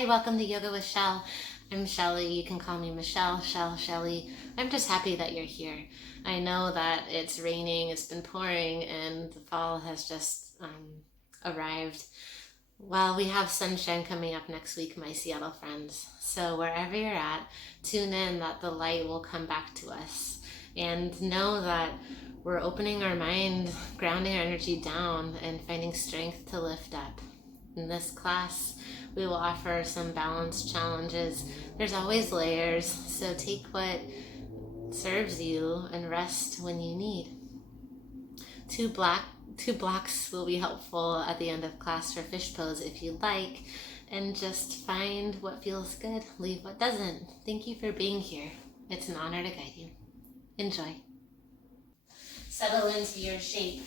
Hi, welcome to Yoga with Shell. I'm Shelly. You can call me Michelle, Shelly. I'm just happy that you're here. I know that it's raining, it's been pouring, and the fall has just arrived. Well, we have sunshine coming up next week, my Seattle friends. So wherever you're at, tune in that the light will come back to us. And know that we're opening our mind, grounding our energy down, and finding strength to lift up. In this class, we will offer some balance challenges. There's always layers, so take what serves you and rest when you need. Two blocks will be helpful at the end of class for fish pose if you'd like, and just find what feels good, leave what doesn't. Thank you for being here. It's an honor to guide you. Enjoy. Settle into your shape.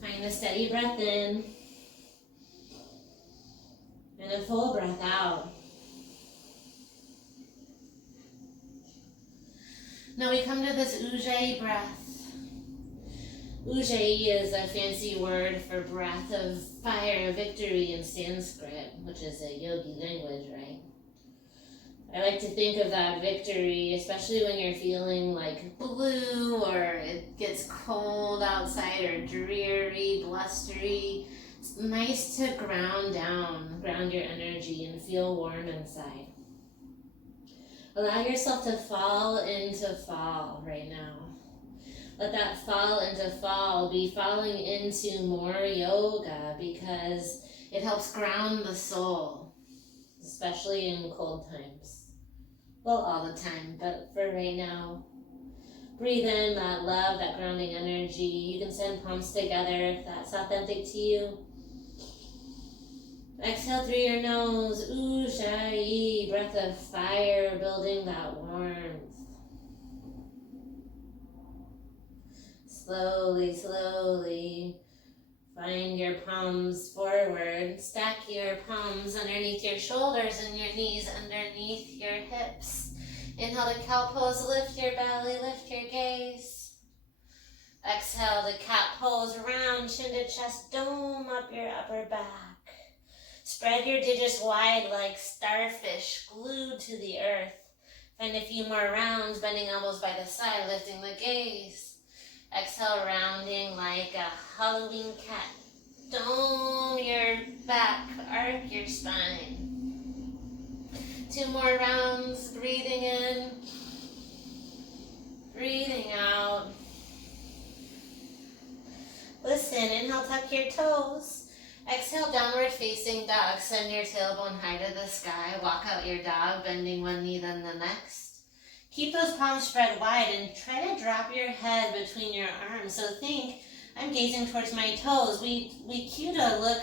Find a steady breath in and a full breath out. Now we come to this Ujjayi breath. Ujjayi is a fancy word for breath of fire, victory in Sanskrit, which is a yogi language, right? I like to think of that victory, especially when you're feeling like blue or it gets cold outside or dreary, blustery. It's nice to ground your energy and feel warm inside. Allow yourself to fall into fall right now. Let that fall into fall be falling into more yoga because it helps ground the soul, especially in cold times. Well, all the time, but for right now. Breathe in that love, that grounding energy. You can send palms together if that's authentic to you. Exhale through your nose. Ujjayi, breath of fire, building that warmth. Slowly, slowly. Find your palms forward. Stack your palms underneath your shoulders and your knees underneath your hips. Inhale to cow pose, lift your belly, lift your gaze. Exhale to cat pose, round chin to chest, dome up your upper back. Spread your digits wide like starfish glued to the earth. Find a few more rounds, bending elbows by the side, lifting the gaze. Exhale, rounding like a Halloween cat. Dome your back, arc your spine. 2 more rounds, breathing in, breathing out. Listen, inhale, tuck your toes. Exhale, downward facing dog. Send your tailbone high to the sky. Walk out your dog, bending one knee then the next. Keep those palms spread wide and try to drop your head between your arms. So think, I'm gazing towards my toes. We cue to look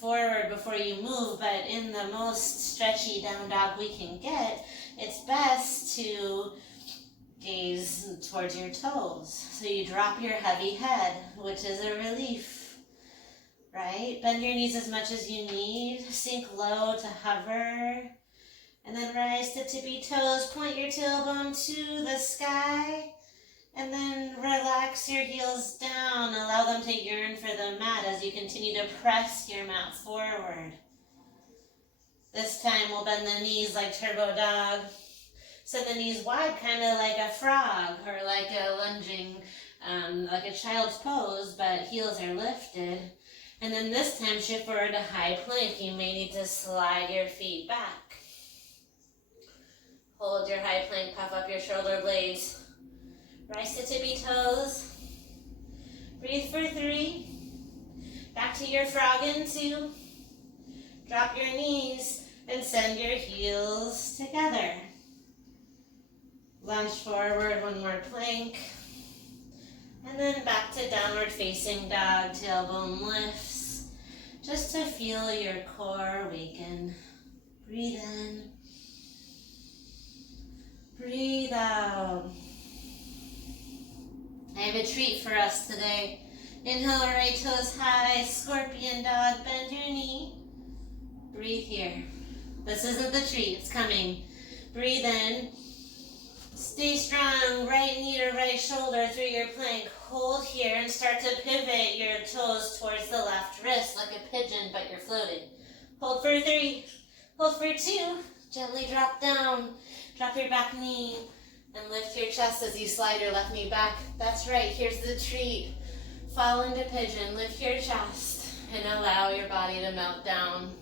forward before you move, but in the most stretchy down dog we can get, it's best to gaze towards your toes. So you drop your heavy head, which is a relief, right? Bend your knees as much as you need. Sink low to hover. And then rise to tippy toes, point your tailbone to the sky, and then relax your heels down. Allow them to yearn for the mat as you continue to press your mat forward. This time we'll bend the knees like turbo dog. Send the knees wide, kind of like a frog or like a lunging, like a child's pose, but heels are lifted. And then this time shift forward to high plank. You may need to slide your feet back. Hold your high plank, puff up your shoulder blades. Rise to tippy toes. Breathe for 3. Back to your frog in 2. Drop your knees and send your heels together. Lunge forward, 1 more plank. And then back to downward facing dog, tailbone lifts. Just to feel your core awaken. Breathe in. Breathe out. I have a treat for us today. Inhale, right toes high, scorpion dog, bend your knee. Breathe here. This isn't the treat, it's coming. Breathe in. Stay strong, right knee to right shoulder through your plank. Hold here and start to pivot your toes towards the left wrist like a pigeon, but you're floating. Hold for 3, hold for 2, gently drop down, drop your back knee, and lift your chest as you slide your left knee back. That's right, here's the treat. Fall into pigeon, lift your chest, and allow your body to melt down.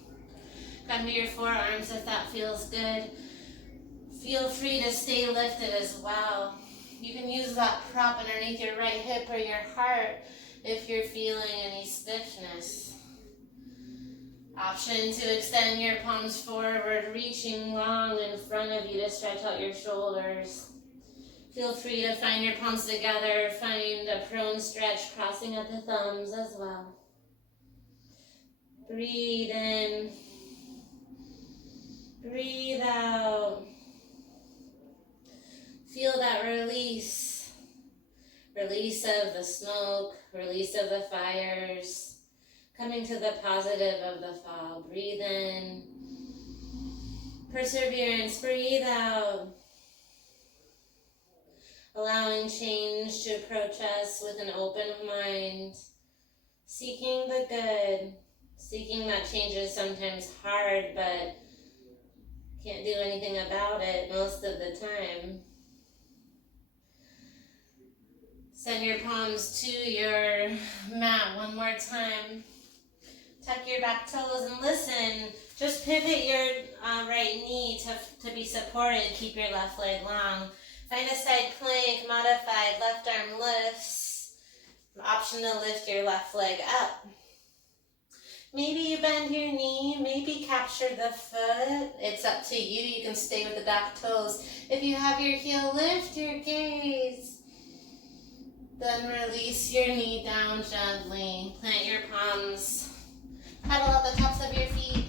Come to your forearms if that feels good. Feel free to stay lifted as well. You can use that prop underneath your right hip or your heart if you're feeling any stiffness. Option to extend your palms forward, reaching long in front of you to stretch out your shoulders. Feel free to find your palms together, find a prone stretch, crossing at the thumbs as well. Breathe in, breathe out. Feel that release. Release of the smoke, release of the fires. Coming to the positive of the fall. Breathe in. Perseverance, breathe out. Allowing change to approach us with an open mind. Seeking the good. Seeking that change is sometimes hard, but can't do anything about it most of the time. Send your palms to your mat one more time. Tuck your back toes and listen. Just pivot your right knee to be supported. Keep your left leg long. Find a side plank, modified left arm lifts. Option to lift your left leg up. Maybe you bend your knee, maybe capture the foot. It's up to you. You can stay with the back toes. If you have your heel, lift your gaze. Then release your knee down gently. Plant your palms. Pedal at the tops of your feet.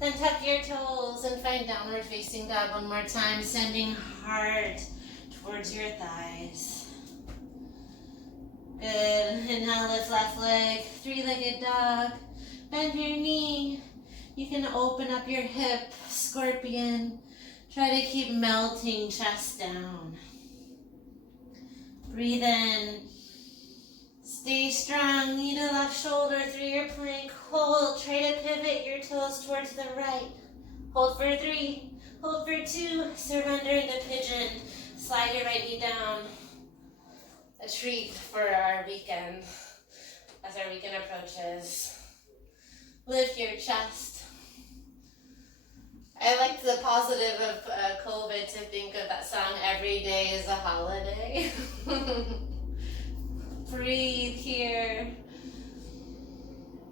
Then tuck your toes and find downward facing dog one more time, sending heart towards your thighs. Good. Inhale, lift left leg, 3-legged dog. Bend your knee. You can open up your hip, scorpion. Try to keep melting chest down. Breathe in. Stay strong, knee to left shoulder through your plank. Hold, try to pivot your toes towards the right. Hold for 3, hold for 2, surrender into pigeon. Slide your right knee down. A treat for our weekend, as our weekend approaches. Lift your chest. I like the positive of COVID to think of that song, Every Day is a Holiday. Breathe here.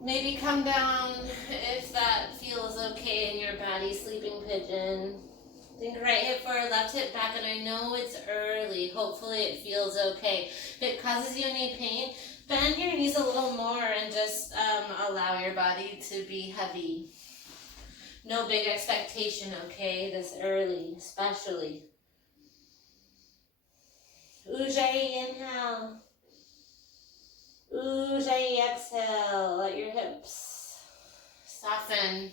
Maybe come down if that feels okay in your body, sleeping pigeon. Think right hip forward, left hip back, and I know it's early. Hopefully it feels okay. If it causes you any pain, bend your knees a little more and just allow your body to be heavy. No big expectation, okay, this early, especially. Ujjayi, inhale. Ujjayi, exhale. Let your hips soften.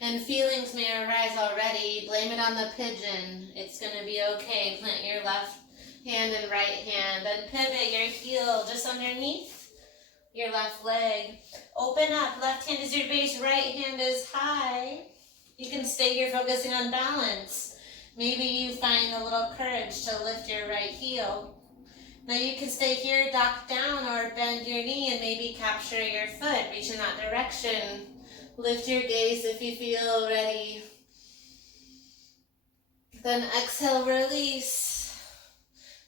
And feelings may arise already. Blame it on the pigeon. It's going to be okay. Plant your left hand and right hand. Then pivot your heel just underneath your left leg. Open up. Left hand is your base. Right hand is high. You can stay here focusing on balance. Maybe you find a little courage to lift your right heel. Now you can stay here, dock down, or bend your knee and maybe capture your foot. Reach in that direction. Lift your gaze if you feel ready. Then exhale, release.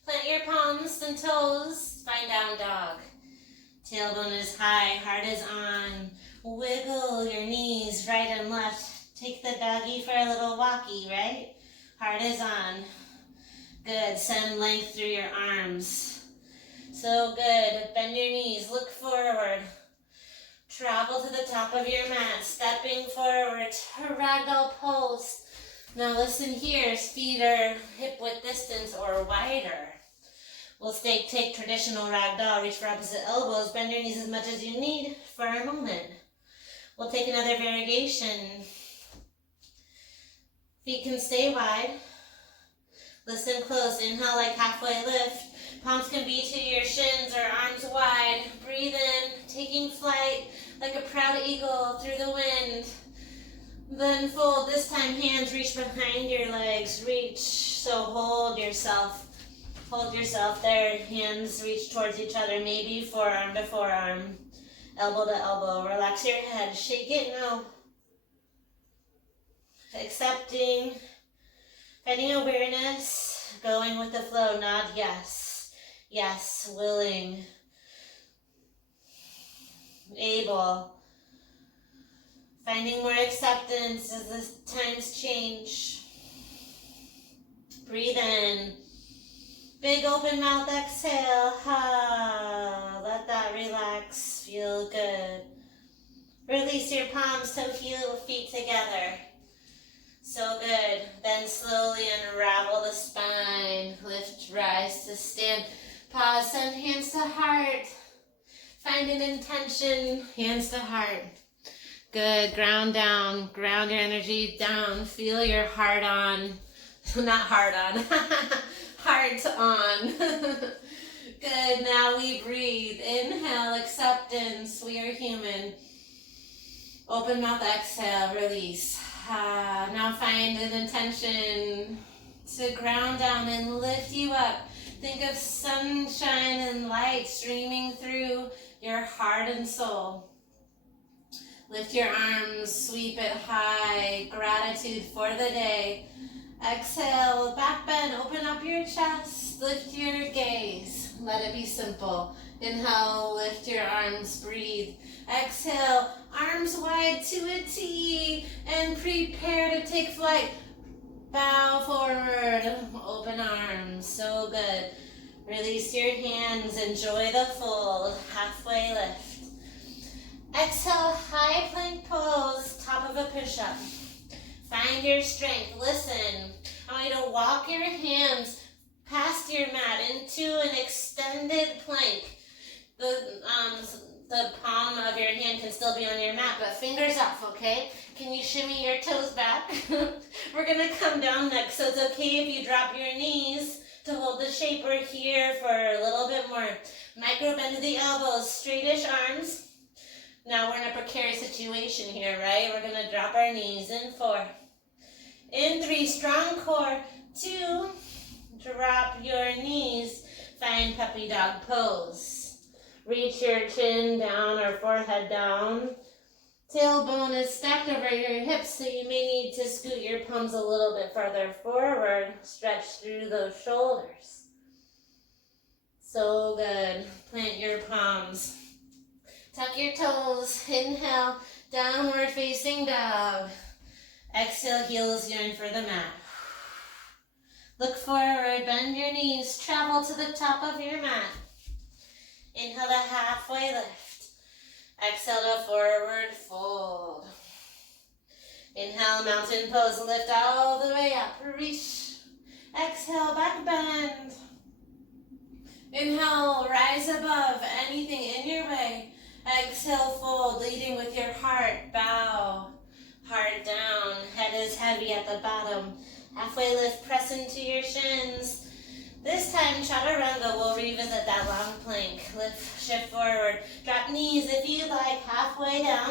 Plant your palms and toes. Find down dog. Tailbone is high, heart is on. Wiggle your knees right and left. Take the doggy for a little walkie, right? Heart is on. Good. Send length through your arms. So good. Bend your knees. Look forward. Travel to the top of your mat. Stepping forward to ragdoll pose. Now listen here. Feet are hip width distance or wider. We'll take traditional ragdoll. Reach for opposite elbows. Bend your knees as much as you need for a moment. We'll take another variation. Feet can stay wide. Listen close. Inhale like halfway lift. Palms can be to your shins or arms wide. Breathe in, taking flight like a proud eagle through the wind. Then fold. This time hands reach behind your legs. Reach. So hold yourself. Hold yourself there. Hands reach towards each other. Maybe forearm to forearm. Elbow to elbow. Relax your head. Shake it now. Accepting. Finding awareness. Going with the flow. Nod yes. Yes. Willing. Able. Finding more acceptance as the times change. Breathe in. Big open mouth exhale. Ha. Let that relax. Feel good. Release your palms, toe, heel, feet together. So good. Then slowly unravel the spine. Lift, rise to stand. Pause, send hands to heart. Find an intention. Hands to heart. Good. Ground down. Ground your energy down. Feel your heart on. Not heart on. Heart on. Good. Now we breathe. Inhale, acceptance. We are human. Open mouth, exhale, release. Now find an intention to ground down and lift you up. Think of sunshine and light streaming through your heart and soul. Lift your arms, sweep it high. Gratitude for the day. Exhale, back bend, open up your chest. Lift your gaze. Let it be simple. Inhale, lift your arms, breathe. Exhale, arms wide to a T and prepare to take flight. Bow forward, open arms, so good. Release your hands, enjoy the fold, halfway lift. Exhale, high plank pose, top of a push-up. Find your strength, listen. I want you to walk your hands past your mat into an extended plank. The palm of your hand can still be on your mat, but fingers off, okay? Can you shimmy your toes back? We're gonna come down next, so it's okay if you drop your knees to hold the shape. We're here for a little bit more. Micro bend to the elbows, straightish arms. Now we're in a precarious situation here, right? We're gonna drop our knees in 4. In 3, strong core. 2, drop your knees. Find puppy dog pose. Reach your chin down or forehead down. Tailbone is stacked over your hips, so you may need to scoot your palms a little bit farther forward. Stretch through those shoulders. So good. Plant your palms. Tuck your toes. Inhale, downward facing dog. Exhale, heels yearn for the mat. Look forward, bend your knees, travel to the top of your mat. Inhale to halfway lift. Exhale to forward fold. Inhale, mountain pose, lift all the way up, reach. Exhale, back bend. Inhale, rise above anything in your way. Exhale, fold, leading with your heart, bow. Heart down, head is heavy at the bottom. Halfway lift, press into your shins. This time, chaturanga, we'll revisit that long plank. Lift, shift forward. Drop knees if you like, halfway down.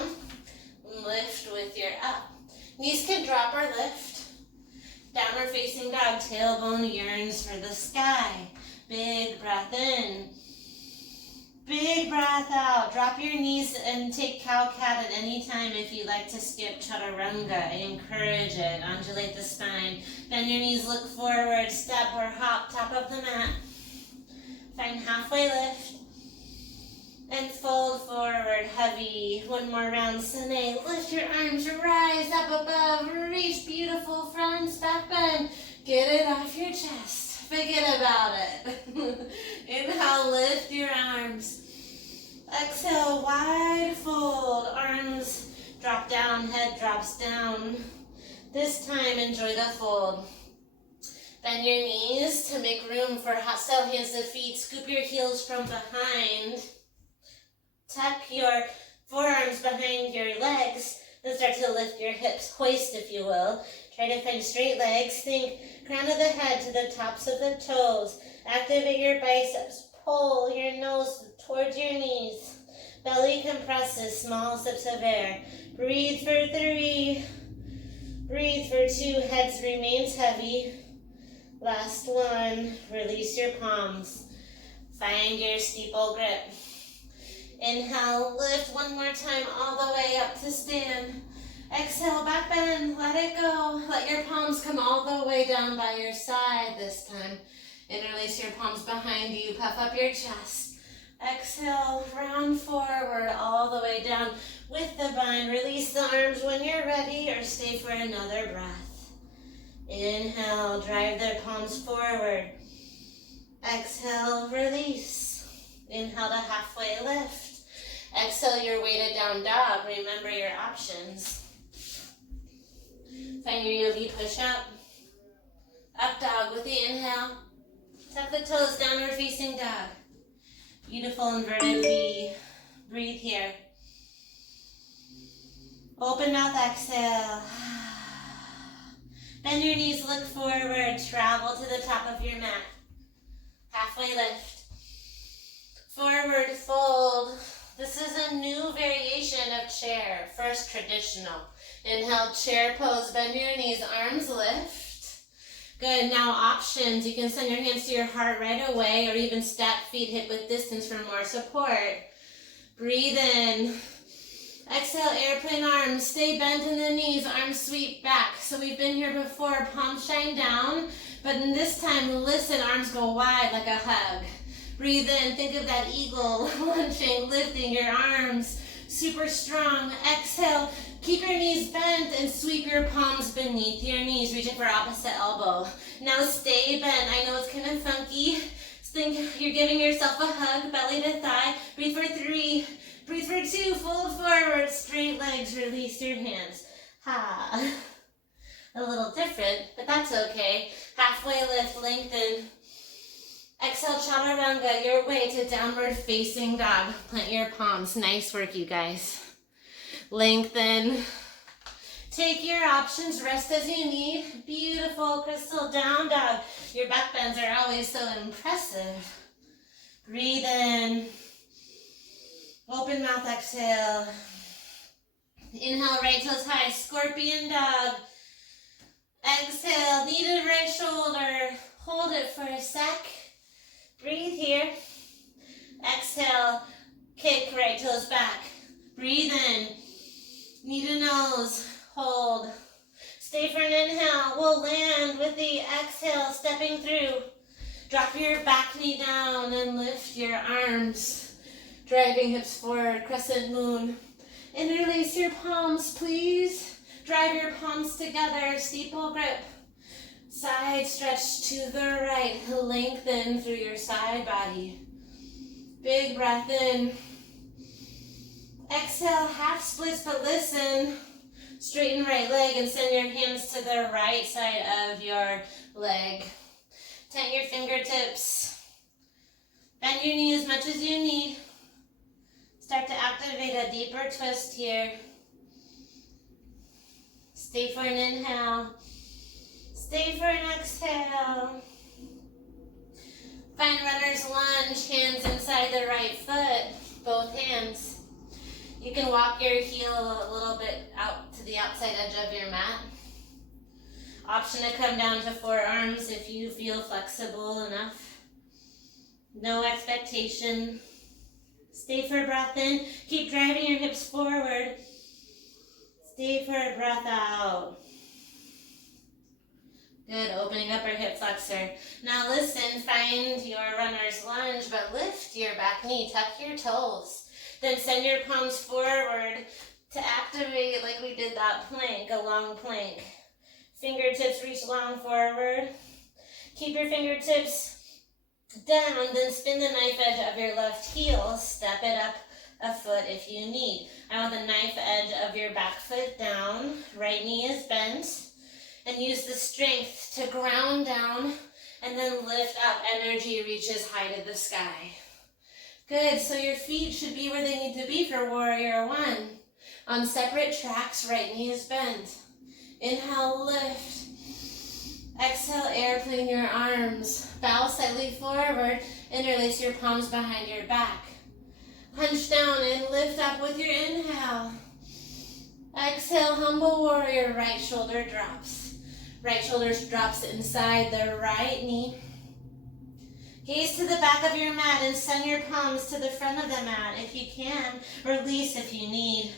Lift with your up. Knees can drop or lift. Downward facing dog, tailbone yearns for the sky. Big breath in. Big breath out. Drop your knees and take cow-cat at any time if you like to skip chaturanga. Encourage it. Undulate the spine. Bend your knees, look forward, step or hop, top of the mat. Find halfway lift. And fold forward, heavy. One more round, Sine. Lift your arms, rise up above. Reach, beautiful fronts, back bend. Get it off your chest. Forget about it. Inhale, lift your arms. Exhale, wide fold. Arms drop down, head drops down. This time, enjoy the fold. Bend your knees to make room for hot style hands to feet. Scoop your heels from behind. Tuck your forearms behind your legs. Then start to lift your hips, hoist if you will. Try to find straight legs. Think crown of the head to the tops of the toes. Activate your biceps. Pull your nose towards your knees. Belly compresses, small sips of air. Breathe for 3. Breathe for 2. Head remains heavy. Last 1. Release your palms. Find your steeple grip. Inhale, lift one more time all the way up to stand. Exhale, back bend, let it go. Let your palms come all the way down by your side this time. Interlace your palms behind you, puff up your chest. Exhale, round forward all the way down with the bind. Release the arms when you're ready or stay for another breath. Inhale, drive the palms forward. Exhale, release. Inhale to halfway lift. Exhale your weighted down dog. Remember your options. Find your yogi push-up. Up dog with the inhale. Tuck the toes, downward facing dog. Beautiful inverted V. Breathe here. Open mouth, exhale. Bend your knees, look forward. Travel to the top of your mat. Halfway lift. Forward fold. This is a new variation of chair. First traditional. Inhale, chair pose, bend your knees, arms lift. Good, now options. You can send your hands to your heart right away or even stack feet hip width distance for more support. Breathe in. Exhale, airplane arms. Stay bent in the knees, arms sweep back. So we've been here before, palms shine down, but in this time, listen, arms go wide like a hug. Breathe in, think of that eagle, lunching, lifting your arms, super strong. Exhale, keep your knees bent and sweep your palms beneath your knees, reaching for opposite elbow. Now stay bent. I know it's kind of funky. Think you're giving yourself a hug, belly to thigh. Breathe for 3, breathe for 2, fold forward, straight legs, release your hands. Ha. A little different, but that's okay. Halfway lift, lengthen. Exhale, chaturanga, your way to downward facing dog. Plant your palms. Nice work, you guys. Lengthen. Take your options, rest as you need. Beautiful, crystal down dog. Your back bends are always so impressive. Breathe in. Open mouth, exhale. Inhale, right toes high, scorpion dog. Exhale, knee to right shoulder. Hold it for a sec. Breathe here. Exhale, kick right toes back. Breathe in. Knee to nose. Hold. Stay for an inhale. We'll land with the exhale, stepping through. Drop your back knee down and lift your arms. Driving hips forward, crescent moon. Interlace your palms, please. Drive your palms together, steeple grip. Side stretch to the right, lengthen through your side body. Big breath in. Exhale, half splits, but listen. Straighten right leg and send your hands to the right side of your leg. Tent your fingertips. Bend your knee as much as you need. Start to activate a deeper twist here. Stay for an inhale. Stay for an exhale. Find runner's lunge, hands inside the right foot, both hands. You can walk your heel a little bit out to the outside edge of your mat. Option to come down to forearms if you feel flexible enough. No expectation. Stay for a breath in. Keep driving your hips forward. Stay for a breath out. Good, opening up our hip flexor. Now listen, find your runner's lunge, but lift your back knee, tuck your toes. Then send your palms forward to activate like we did that plank, a long plank. Fingertips reach long forward. Keep your fingertips down, then spin the knife edge of your left heel. Step it up a foot if you need. I want the knife edge of your back foot down. Right knee is bent. And use the strength to ground down and then lift up. Energy reaches high to the sky. Good, so your feet should be where they need to be for Warrior One. On separate tracks, right knee is bent. Inhale, lift. Exhale, airplane your arms. Bow slightly forward. Interlace your palms behind your back. Hunch down and lift up with your inhale. Exhale, humble warrior. Right shoulder drops. Right shoulder drops inside the right knee. Gaze to the back of your mat and send your palms to the front of the mat if you can. Release if you need.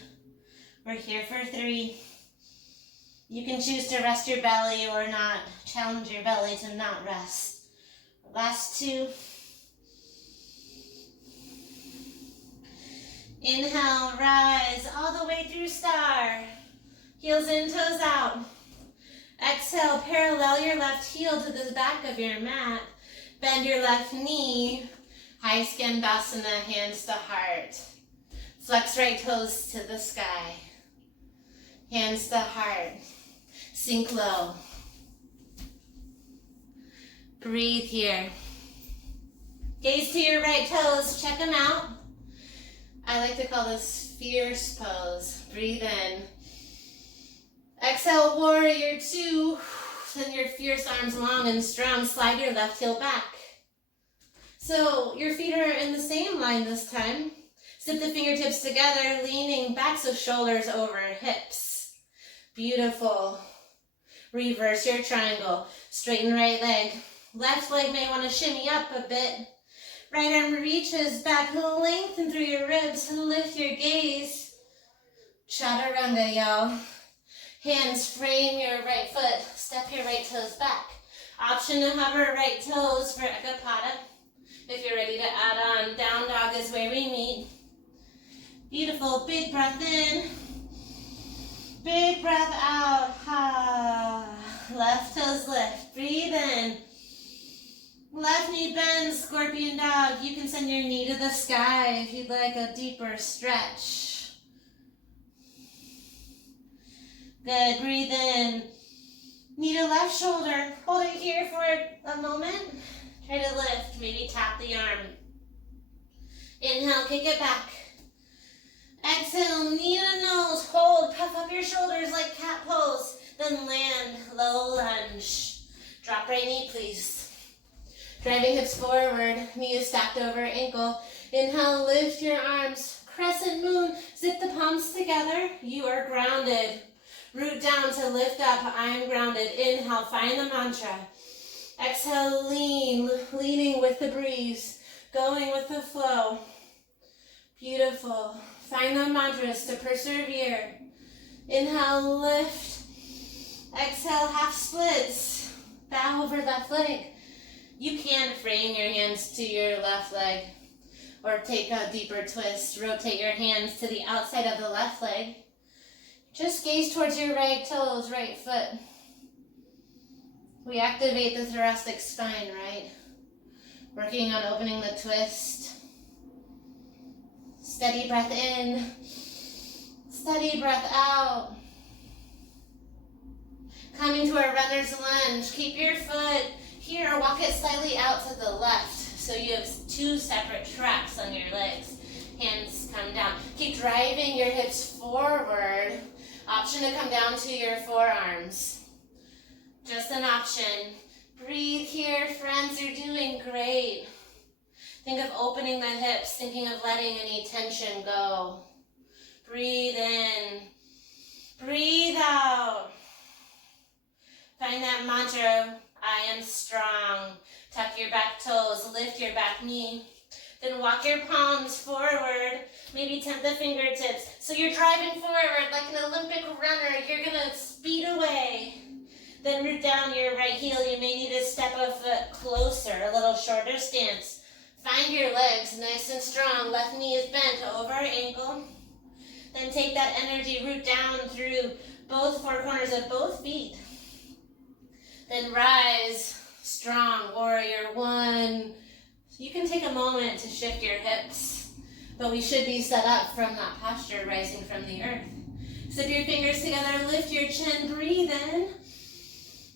We're here for 3. You can choose to rest your belly or not. Challenge your belly to not rest. Last 2. Inhale, rise all the way through star. Heels in, toes out. Exhale, parallel your left heel to the back of your mat. Bend your left knee. High Skandasana, hands to heart. Flex right toes to the sky. Hands to heart. Sink low. Breathe here. Gaze to your right toes. Check them out. I like to call this fierce pose. Breathe in. Exhale, warrior 2. Send your fierce arms long and strong. Slide your left heel back. So your feet are in the same line this time. Sit the fingertips together, leaning back so shoulders over hips. Beautiful. Reverse your triangle. Straighten right leg. Left leg may want to shimmy up a bit. Right arm reaches back, lengthen through your ribs, lift your gaze. Chaturanga, y'all. Hands frame your right foot, step your right toes back. Option to hover right toes for Ekapada. If you're ready to add on, down dog is where we meet. Beautiful, big breath in. Big breath out. Ha. Left toes lift, breathe in. Left knee bends, scorpion dog. You can send your knee to the sky if you'd like a deeper stretch. Good, breathe in. Knee to left shoulder. Hold it here for a moment. Try to lift, maybe tap the arm. Inhale, kick it back. Exhale, knee to nose. Hold, puff up your shoulders like cat pose. Then land, low lunge. Drop right knee, please. Driving hips forward, knee is stacked over ankle. Inhale, lift your arms. Crescent moon, zip the palms together. You are grounded. Root down to lift up, I am grounded. Inhale, find the mantra. Exhale, lean, leading with the breeze, going with the flow. Beautiful. Find the mantras to persevere. Inhale, lift. Exhale, half splits. Bow over left leg. You can frame your hands to your left leg or take a deeper twist. Rotate your hands to the outside of the left leg. Just gaze towards your right toes, right foot. We activate the thoracic spine, right? Working on opening the twist. Steady breath in. Steady breath out. Coming to our runner's lunge. Keep your foot here, walk it slightly out to the left. So you have 2 separate tracks on your legs. Hands come down. Keep driving your hips forward. Option to come down to your forearms. Just an option. Breathe here, friends. You're doing great. Think of opening the hips, thinking of letting any tension go. Breathe in. Breathe out. Find that mantra. I am strong. Tuck your back toes, lift your back knee. Then walk your palms forward, maybe tap the fingertips. So you're driving forward like an Olympic runner. You're gonna speed away. Then root down your right heel. You may need to step a foot closer, a little shorter stance. Find your legs nice and strong. Left knee is bent over ankle. Then take that energy, root down through both 4 corners of both feet. Then rise, strong, warrior 1. You can take a moment to shift your hips, but we should be set up from that posture rising from the earth. Zip your fingers together, lift your chin, breathe in.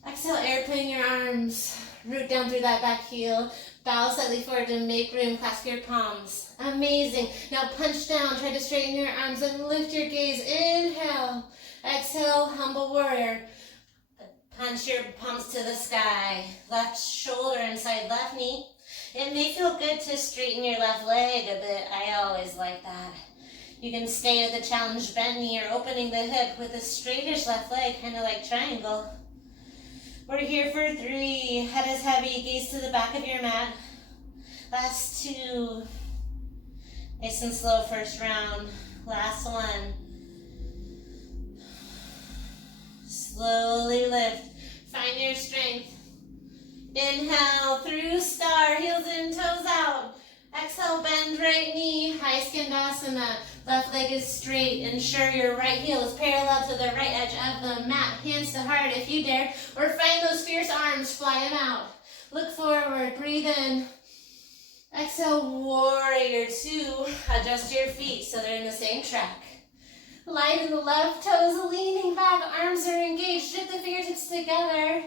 Exhale, airplane your arms, root down through that back heel. Bow slightly forward to make room. Clasp your palms. Amazing. Now punch down. Try to straighten your arms and lift your gaze. Inhale. Exhale, humble warrior. Punch your palms to the sky. Left shoulder inside left knee. It may feel good to straighten your left leg a bit. I always like that. You can stay with the challenge bent knee or opening the hip with a straightish left leg, kind of like triangle. We're here for 3. Head is heavy. Gaze to the back of your mat. Last 2. Nice and slow first round. Last 1. Slowly lift. Find your strength. Inhale through star, heels in, toes out. Exhale, bend right knee, high skandasana. Left leg is straight. Ensure your right heel is parallel to the right edge of the mat. Hands to heart if you dare. Or find those fierce arms, fly them out. Look forward, breathe in. Exhale, warrior 2. Adjust your feet so they're in the same track. Light in the left toes, leaning back, arms are engaged. Dip the fingertips together.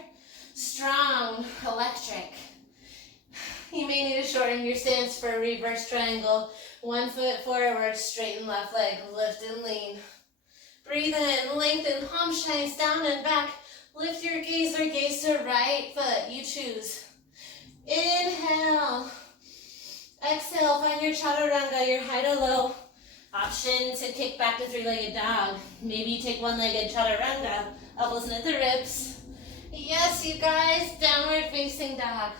Strong, electric. You may need to shorten your stance for a reverse triangle. 1 foot forward, straighten left leg, lift and lean. Breathe in, lengthen, palm shines down and back. Lift your gaze or gaze to right foot, you choose. Inhale. Exhale, find your chaturanga, your high to low. Option to kick back to 3-legged dog. Maybe you take 1-legged chaturanga, elbows knit the ribs. Yes, you guys, downward facing dog.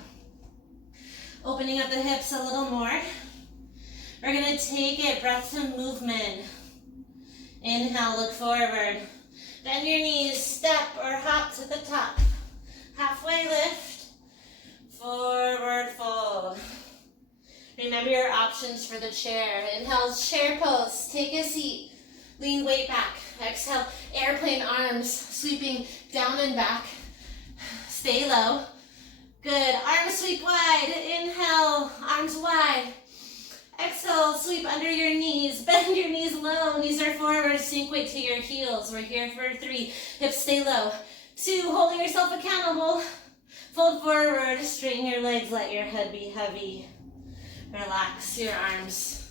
Opening up the hips a little more. We're gonna take it breath to movement. Inhale, look forward. Bend your knees, step or hop to the top. Halfway lift, forward fold. Remember your options for the chair. Inhale, chair pose, take a seat. Lean weight back. Exhale, airplane arms, sweeping down and back. Stay low. Good, arms sweep wide. Inhale, arms wide. Exhale, sweep under your knees. Bend your knees low. Knees are forward, sink weight to your heels. We're here for 3. Hips stay low. 2, holding yourself accountable. Fold forward, straighten your legs, let your head be heavy. Relax your arms.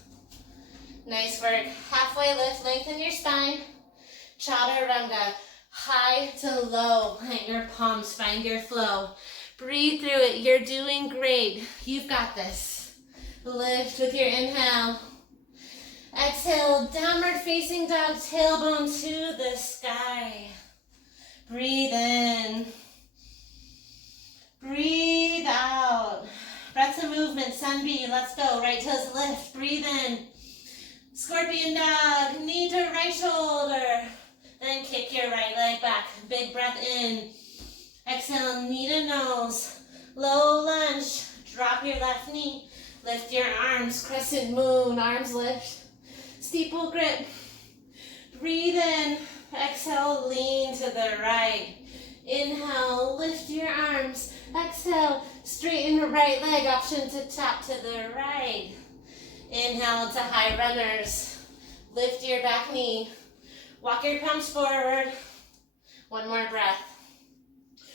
Nice work. Halfway lift, lengthen your spine. Chaturanga, high to low. Plant your palms, find your flow. Breathe through it. You're doing great. You've got this. Lift with your inhale. Exhale, downward facing dog, tailbone to the sky. Breathe in. Breathe out. Breath to movement, sun B, let's go. Right toes lift, breathe in. Scorpion dog, knee to right shoulder. Then kick your right leg back. Big breath in. Exhale, knee to nose. Low lunge, drop your left knee. Lift your arms, crescent moon, arms lift. Steeple grip. Breathe in. Exhale, lean to the right. Inhale, lift your arms. Exhale, straighten the right leg, option to tap to the right. Inhale to high runners. Lift your back knee. Walk your palms forward. 1 more breath.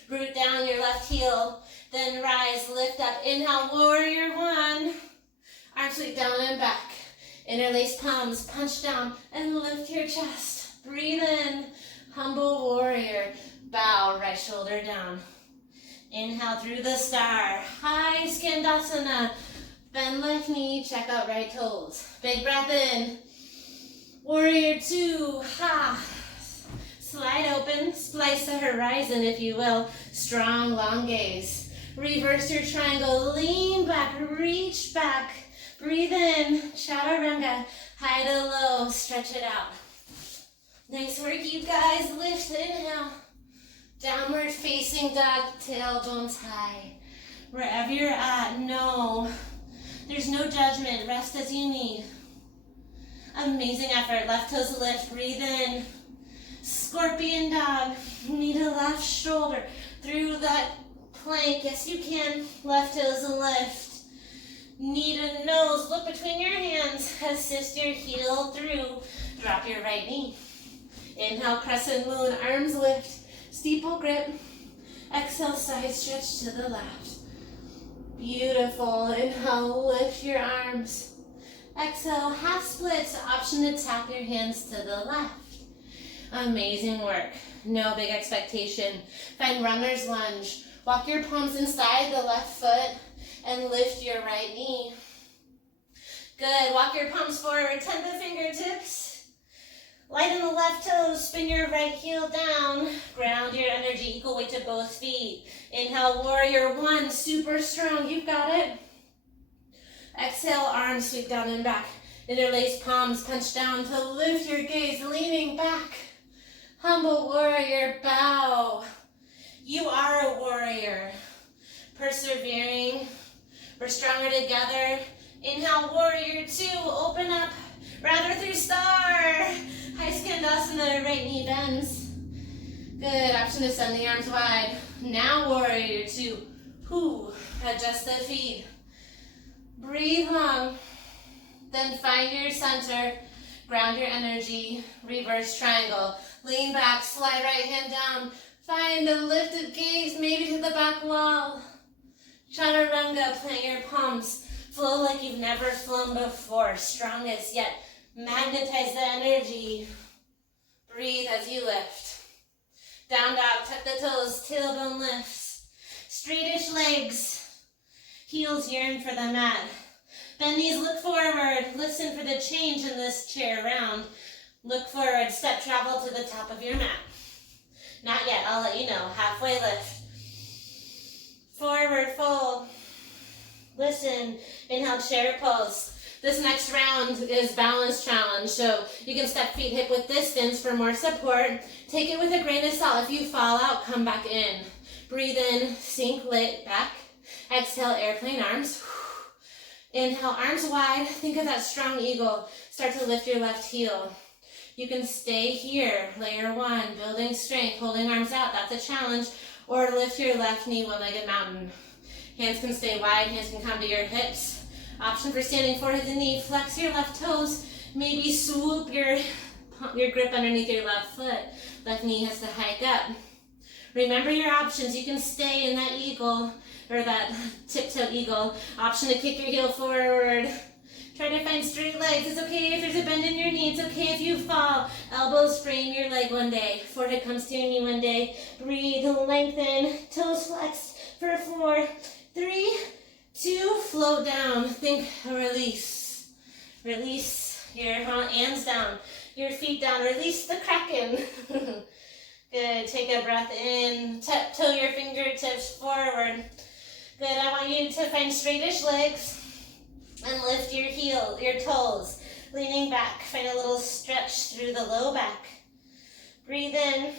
Root down your left heel, then rise, lift up. Inhale, warrior 1. Arms sweep down and back. Interlace palms, punch down, and lift your chest. Breathe in, humble warrior. Bow, right shoulder down. Inhale through the star. High skandasana. Bend left knee, check out right toes. Big breath in. Warrior 2. Ha. Slide open, splice the horizon if you will. Strong, long gaze. Reverse your triangle, lean back, reach back. Breathe in, chaturanga, high to low, stretch it out. Nice work, you guys. Lift, inhale. Downward facing dog, tailbones high. Wherever you're at, no. There's no judgment, rest as you need. Amazing effort, left toes lift, breathe in. Scorpion dog, knee to left shoulder. Through that plank, yes you can. Left toes lift. Knee to nose, look between your hands. Assist your heel through. Drop your right knee. Inhale, crescent moon, arms lift. Steeple grip. Exhale, side stretch to the left. Beautiful. Inhale, lift your arms. Exhale, half splits. Option to tap your hands to the left. Amazing work. No big expectation. Find runner's lunge. Walk your palms inside the left foot and lift your right knee. Good. Walk your palms forward. Tend the fingertips. Lighten the left toes. Spin your right heel down. Ground your energy. Equal weight to both feet. Inhale, warrior one. Super strong. You've got it. Exhale, arms sweep down and back. Interlace palms, punch down to lift your gaze, leaning back. Humble warrior, bow. You are a warrior. Persevering. We're stronger together. Inhale, warrior two. Open up. Rather through star. High skandasana, right knee bends. Good. Option to send the arms wide. Now warrior two. Adjust the feet. Breathe long. Then find your center. Ground your energy. Reverse triangle. Lean back. Slide right hand down. Find a lifted gaze, maybe to the back wall. Chaturanga. Plant your palms. Flow like you've never flown before. Strongest yet. Magnetize the energy. Breathe as you lift. Down dog. Tuck the toes. Tailbone lifts. Straightish legs. Heels yearn for the mat. Bend knees, look forward. Listen for the change in this chair round. Look forward, step travel to the top of your mat. Not yet, I'll let you know. Halfway lift. Forward fold. Listen, inhale, chair pose. This next round is balance challenge, so you can step feet hip width distance for more support. Take it with a grain of salt. If you fall out, come back in. Breathe in, sink lit back. Exhale, airplane arms. Inhale, arms wide. Think of that strong eagle. Start to lift your left heel. You can stay here, layer one, building strength, holding arms out. That's a challenge. Or lift your left knee, one-legged mountain. Hands can stay wide, hands can come to your hips. Option for standing forward the knee. Flex your left toes. Maybe swoop your grip underneath your left foot. Left knee has to hike up. Remember your options. You can stay in that eagle, or that tiptoe eagle. Option to kick your heel forward. Try to find straight legs. It's okay if there's a bend in your knee. It's okay if you fall. Elbows frame your leg one day. Forehead comes to your knee one day. Breathe, lengthen, toes flexed for 4, 3, 2, float down. Think release. Release your hands down, your feet down. Release the kraken. Good. Take a breath in. Toe your fingertips forward. Good. I want you to find straightish legs and lift your toes. Leaning back. Find a little stretch through the low back. Breathe in.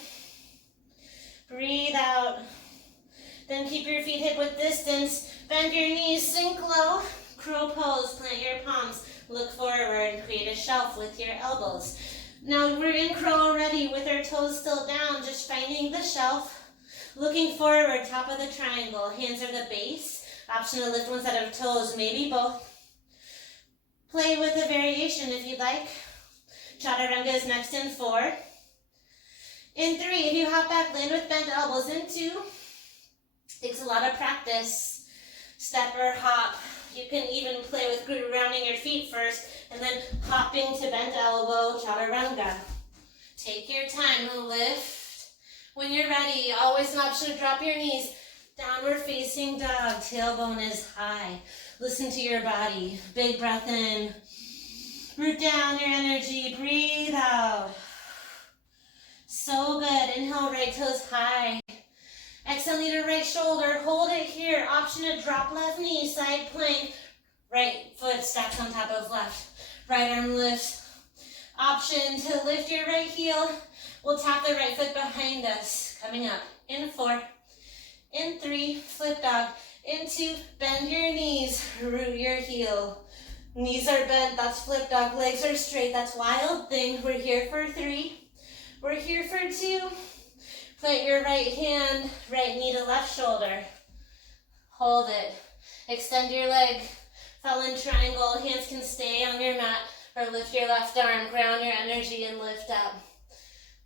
Breathe out. Then keep your feet hip width distance. Bend your knees. Sink low. Crow pose. Plant your palms. Look forward. Create a shelf with your elbows. Now we're in crow already with our toes still down, just finding the shelf. Looking forward, top of the triangle. Hands are the base. Option to lift one set of toes, maybe both. Play with a variation if you'd like. Chaturanga is next in 4. In 3, if you hop back, land with bent elbows. In 2, takes a lot of practice. Step or hop. You can even play with rounding your feet first and then hopping to bent elbow, chaturanga. Take your time and lift. When you're ready, always an option to drop your knees. Downward facing dog, tailbone is high. Listen to your body. Big breath in. Root down your energy, breathe out. So good. Inhale, right toes high. Exhale, knee to right shoulder. Hold it here. Option to drop left knee, side plank. Right foot stacks on top of left. Right arm lifts. Option to lift your right heel. We'll tap the right foot behind us. Coming up. In 4. In 3. Flip dog. In 2. Bend your knees. Root your heel. Knees are bent. That's flip dog. Legs are straight. That's wild thing. We're here for 3. We're here for 2. Plant your right hand, right knee to left shoulder. Hold it. Extend your leg. Fallen triangle. Hands can stay on your mat or lift your left arm. Ground your energy and lift up.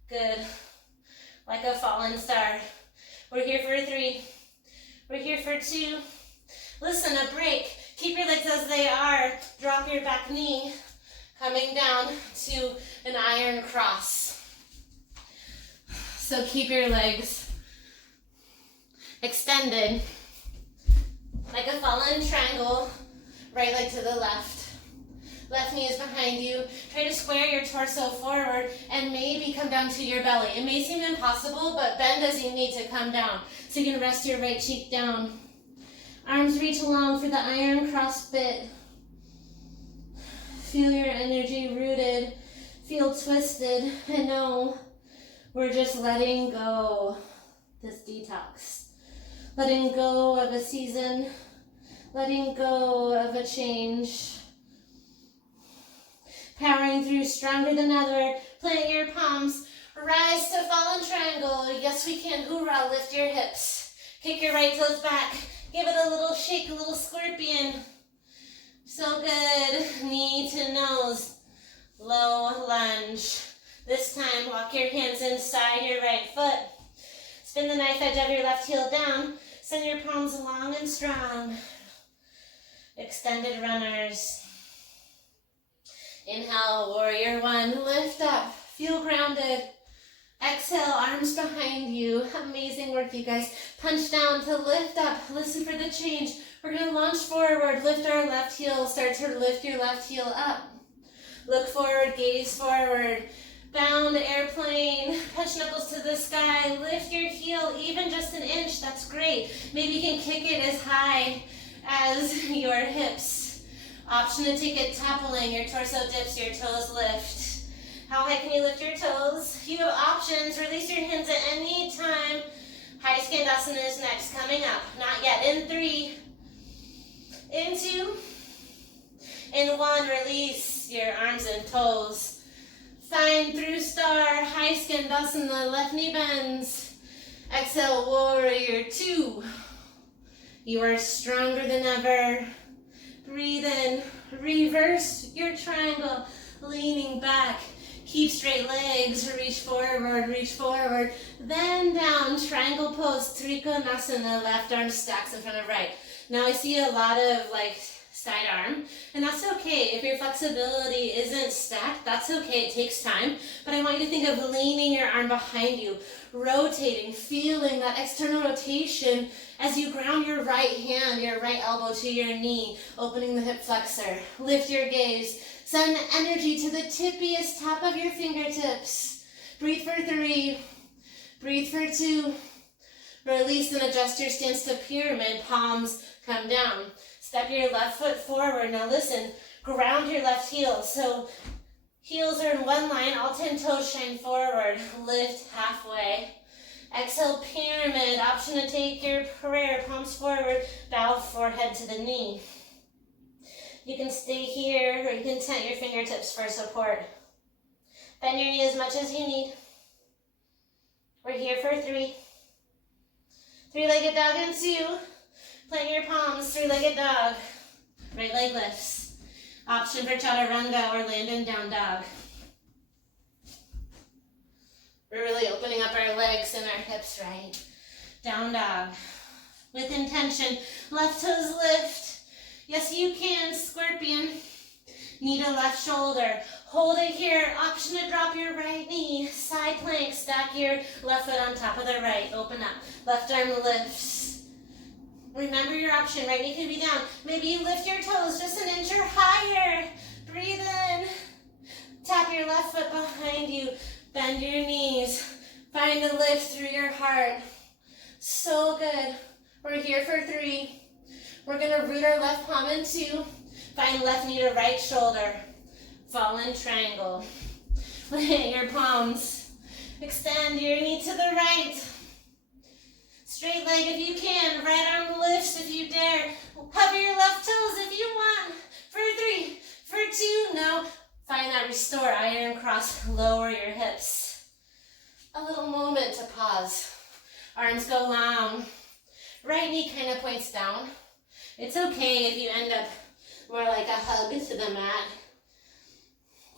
Good. Like a fallen star. We're here for 3. We're here for 2. Listen, a break. Keep your legs as they are. Drop your back knee. Coming down to an iron cross. So keep your legs extended like a fallen triangle. Right leg to the left. Left knee is behind you. Try to square your torso forward and maybe come down to your belly. It may seem impossible, but bend as you need to come down. So you can rest your right cheek down. Arms reach along for the iron cross bit. Feel your energy rooted. Feel twisted. And know we're just letting go this detox. Letting go of a season. Letting go of a change. Powering through stronger than ever. Plant your palms. Rise to fallen triangle. Yes, we can. Hoorah. Lift your hips. Kick your right toes back. Give it a little shake, a little scorpion. So good. Knee to nose. Low lunge. This time, walk your hands inside your right foot. Spin the knife edge of your left heel down. Send your palms long and strong. Extended runners. Inhale, warrior one. Lift up. Feel grounded. Exhale, arms behind you. Amazing work, you guys. Punch down to lift up. Listen for the change. We're going to launch forward. Lift our left heel. Start to lift your left heel up. Look forward, gaze forward. Bound airplane. Punch knuckles to the sky. Lift your heel even just an inch. That's great. Maybe you can kick it as high as your hips. Option to take it toppling. Your torso dips, your toes lift. How high can you lift your toes? You have options. Release your hands at any time. High Skandasana is next. Coming up. Not yet. In 3. In 2. In 1. Release your arms and toes. Find through star. High Skandasana. Left knee bends. Exhale. Warrior 2. You are stronger than ever. Breathe in. Reverse your triangle. Leaning back. Keep straight legs, reach forward, then down, triangle pose, Trikonasana, left arm stacks in front of right. Now I see a lot of side arm, and that's okay. If your flexibility isn't stacked, that's okay, it takes time, but I want you to think of leaning your arm behind you, rotating, feeling that external rotation as you ground your right hand, your right elbow to your knee, opening the hip flexor, lift your gaze. Send energy to the tippiest top of your fingertips. Breathe for 3. Breathe for 2. Release and adjust your stance to pyramid. Palms come down. Step your left foot forward. Now listen, ground your left heel. So heels are in one line. All 10 toes shine forward. Lift halfway. Exhale, pyramid. Option to take your prayer. Palms forward. Bow forehead to the knee. You can stay here, or you can tent your fingertips for support. Bend your knee as much as you need. We're here for 3. 3-legged dog in 2. Plant your palms, 3-legged dog. Right leg lifts. Option for chaturanga or land in down dog. We're really opening up our legs and our hips, right? Down dog. With intention, left toes lift. Yes, you can, scorpion. Knee to left shoulder. Hold it here. Option to drop your right knee. Side plank. Stack your left foot on top of the right. Open up. Left arm lifts. Remember your option. Right knee can be down. Maybe you lift your toes just an inch or higher. Breathe in. Tap your left foot behind you. Bend your knees. Find a lift through your heart. So good. We're here for 3. We're going to root our left palm in 2. Find left knee to right shoulder. Fallen triangle. Plant your palms. Extend your knee to the right. Straight leg if you can. Right arm lifts if you dare. Hover your left toes if you want. For 3. For 2. Now find that restore. Iron cross. Lower your hips. A little moment to pause. Arms go long. Right knee kind of points down. It's okay if you end up more like a hug to the mat.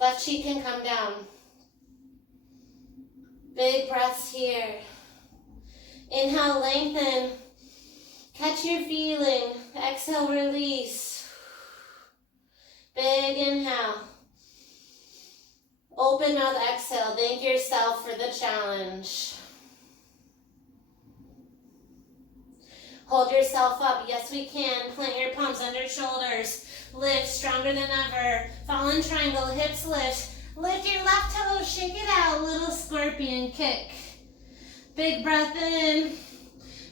Left cheek can come down. Big breaths here. Inhale, lengthen. Catch your feeling. Exhale, release. Big inhale. Open mouth, exhale. Thank yourself for the challenge. Hold yourself up. Yes, we can. Plant your palms under shoulders. Lift, stronger than ever. Fallen triangle, hips lift. Lift your left toe, shake it out. Little scorpion kick. Big breath in.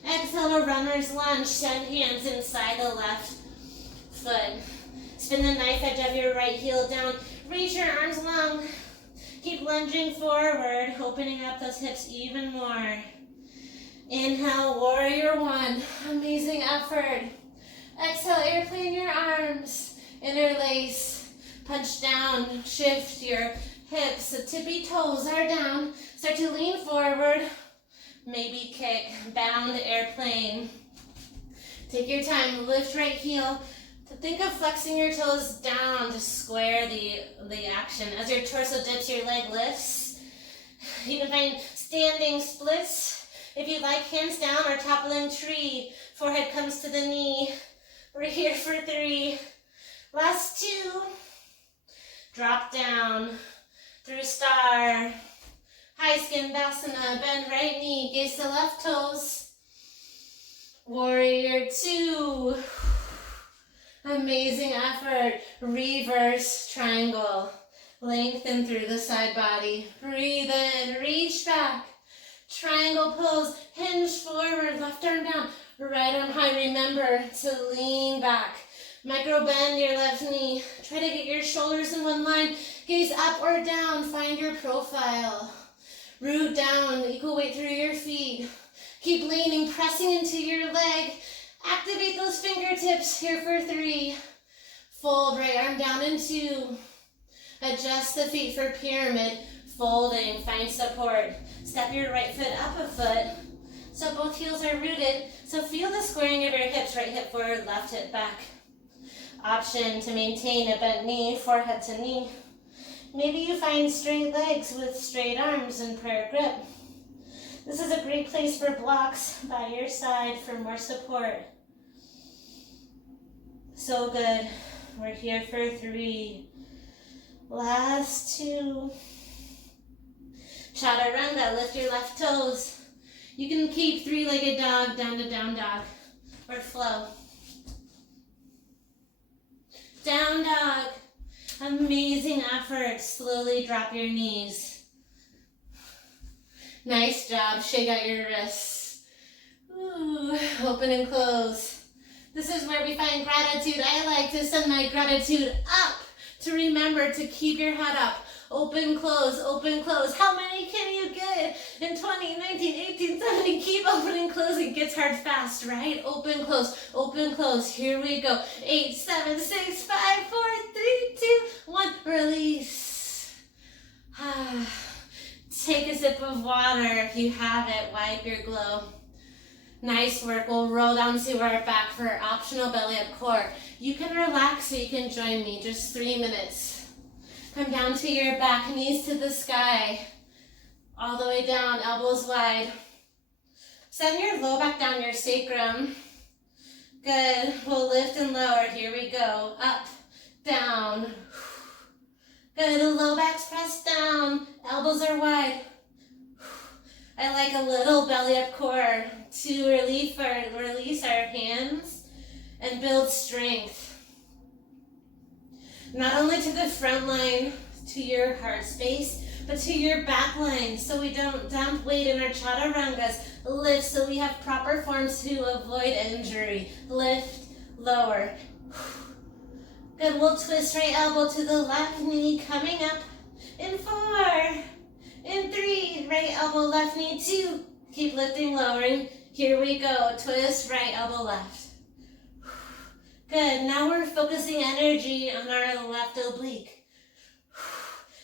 Exhale to runner's lunge. Send hands inside the left foot. Spin the knife edge of your right heel down. Reach your arms long. Keep lunging forward, opening up those hips even more. Inhale, warrior one. Amazing effort. Exhale, airplane your arms. Interlace. Punch down. Shift your hips. The tippy toes are down. Start to lean forward. Maybe kick. Bound airplane. Take your time. Lift right heel. Think of flexing your toes down to square the action. As your torso dips, your leg lifts. You can find standing splits. If you like, hands down or toppling tree. Forehead comes to the knee. We're here for 3. Last 2. Drop down through star. High Skandasana. Bend right knee. Gaze to left toes. Warrior 2. Amazing effort. Reverse triangle. Lengthen through the side body. Breathe in. Reach back. Triangle pose. Hinge forward. Left arm down. Right arm high. Remember to lean back. Micro bend your left knee. Try to get your shoulders in one line. Gaze up or down. Find your profile. Root down. Equal weight through your feet. Keep leaning. Pressing into your leg. Activate those fingertips. Here for 3. Fold right arm down in 2. Adjust the feet for pyramid. Folding. Find support. Step your right foot up a foot. So both heels are rooted. So feel the squaring of your hips. Right hip forward, left hip back. Option to maintain a bent knee, forehead to knee. Maybe you find straight legs with straight arms and prayer grip. This is a great place for blocks by your side for more support. So good. We're here for 3. Last 2. Chaturanga, lift your left toes. You can keep 3-legged dog down to down dog or flow. Down dog. Amazing effort. Slowly drop your knees. Nice job. Shake out your wrists. Ooh, open and close. This is where we find gratitude. I like to send my gratitude up to remember to keep your head up. Open, close, open, close. How many can you get in 20, 19, 18, 17? Keep opening, closing. It gets hard fast, right? Open, close. Here we go. 8, 7, 6, 5, 4, 3, 2, 1. Release. Take a sip of water if you have it. Wipe your glow. Nice work. We'll roll down to our back for our optional belly up core. You can relax so you can join me. Just 3 minutes. Come down to your back, knees to the sky. All the way down, elbows wide. Send your low back down your sacrum. Good. We'll lift and lower. Here we go. Up, down. Good. Low backs press down. Elbows are wide. I like a little belly up core to release our hands and build strength. Not only to the front line, to your heart space, but to your back line, so we don't dump weight in our chaturangas. Lift so we have proper forms to avoid injury. Lift, lower. Good, we'll twist right elbow to the left knee, coming up in 4, in 3, right elbow, left knee, 2. Keep lifting, lowering. Here we go, twist, right elbow, left. Good, now we're focusing energy on our left oblique.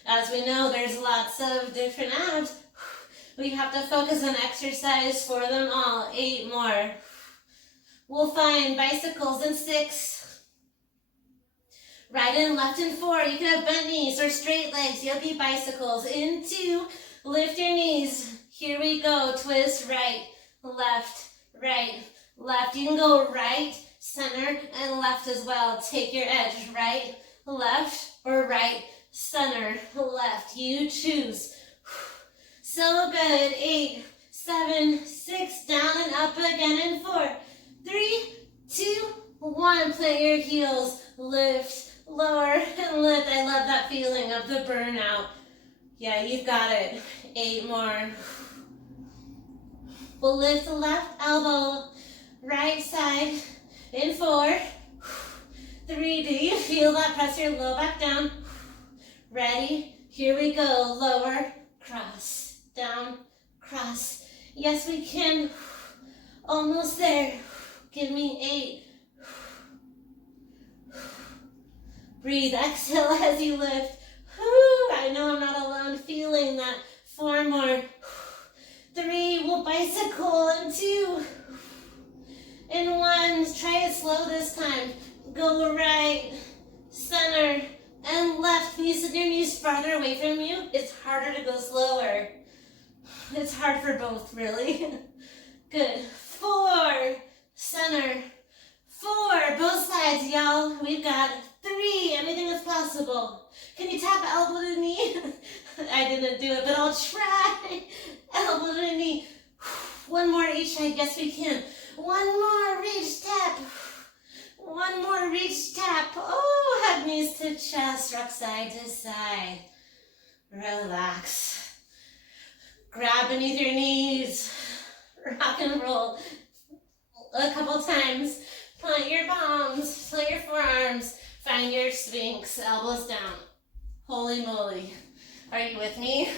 As we know, there's lots of different abs. We have to focus on exercise for them all. 8 more. We'll find bicycles in 6. Right and left in 4. You can have bent knees or straight legs. Yogi bicycles in 2. Lift your knees. Here we go. Twist right, left, left. You can go right, center, and left as well. Take your edge, right, left, or right, center, left. You choose. So good. 8, 7, 6, down and up again in 4, 3, 2, 1. Plant your heels, lift, lower, and lift. I love that feeling of the burnout. Yeah, you've got it. 8 more. We'll lift the left elbow, right side, in 4, 3. Do you feel that? Press your low back down. Ready? Here we go. Lower, cross, down, cross. Yes, we can. Almost there. Give me 8. Breathe. Exhale as you lift. I know I'm not alone feeling that. 4 more. 3. We'll bicycle. And 2. And 1. Try it slow this time. Go right, center, and left. Can you sit your knees farther away from you? It's harder to go slower. It's hard for both, really. Good. 4. Center. 4. Both sides, y'all. We've got 3. Anything is possible. Can you tap elbow to knee? I didn't do it, but I'll try. Elbow to knee. 1 more each side. Yes, we can. 1 more. Reach, tap. 1 more. Reach, tap. Oh, hug knees to chest. Rock side to side. Relax. Grab beneath your knees. Rock and roll. A couple times. Plant your palms. Plant your forearms. Find your sphinx. Elbows down. Holy moly. Are you with me?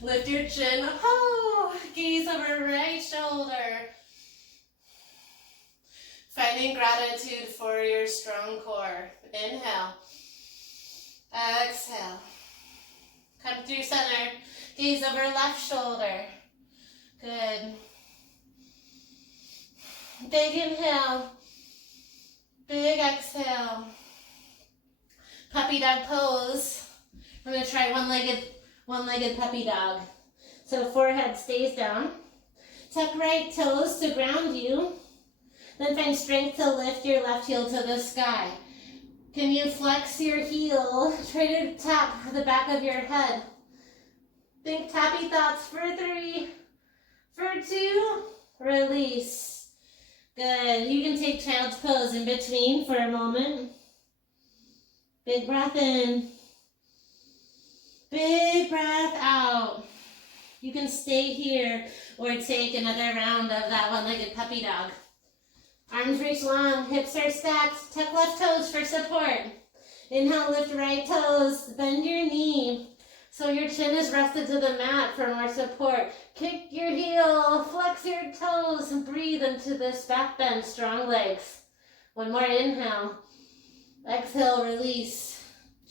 Lift your chin. Oh, gaze over right shoulder. Finding gratitude for your strong core. Inhale. Exhale. Come through center. Gaze over left shoulder. Good. Big inhale. Big exhale. Puppy dog pose. We're going to try one-legged puppy dog. So forehead stays down. Tuck right toes to ground you. Then find strength to lift your left heel to the sky. Can you flex your heel? Try to tap the back of your head. Think tappy thoughts for 3, for 2, release. Good. You can take child's pose in between for a moment. Big breath in. Big breath out. You can stay here or take another round of that one-legged puppy dog. Arms reach long, hips are stacked. Tuck left toes for support. Inhale, lift right toes. Bend your knee so your chin is rested to the mat for more support. Kick your heel, flex your toes, and breathe into this back bend, strong legs. 1 more inhale. Exhale, release.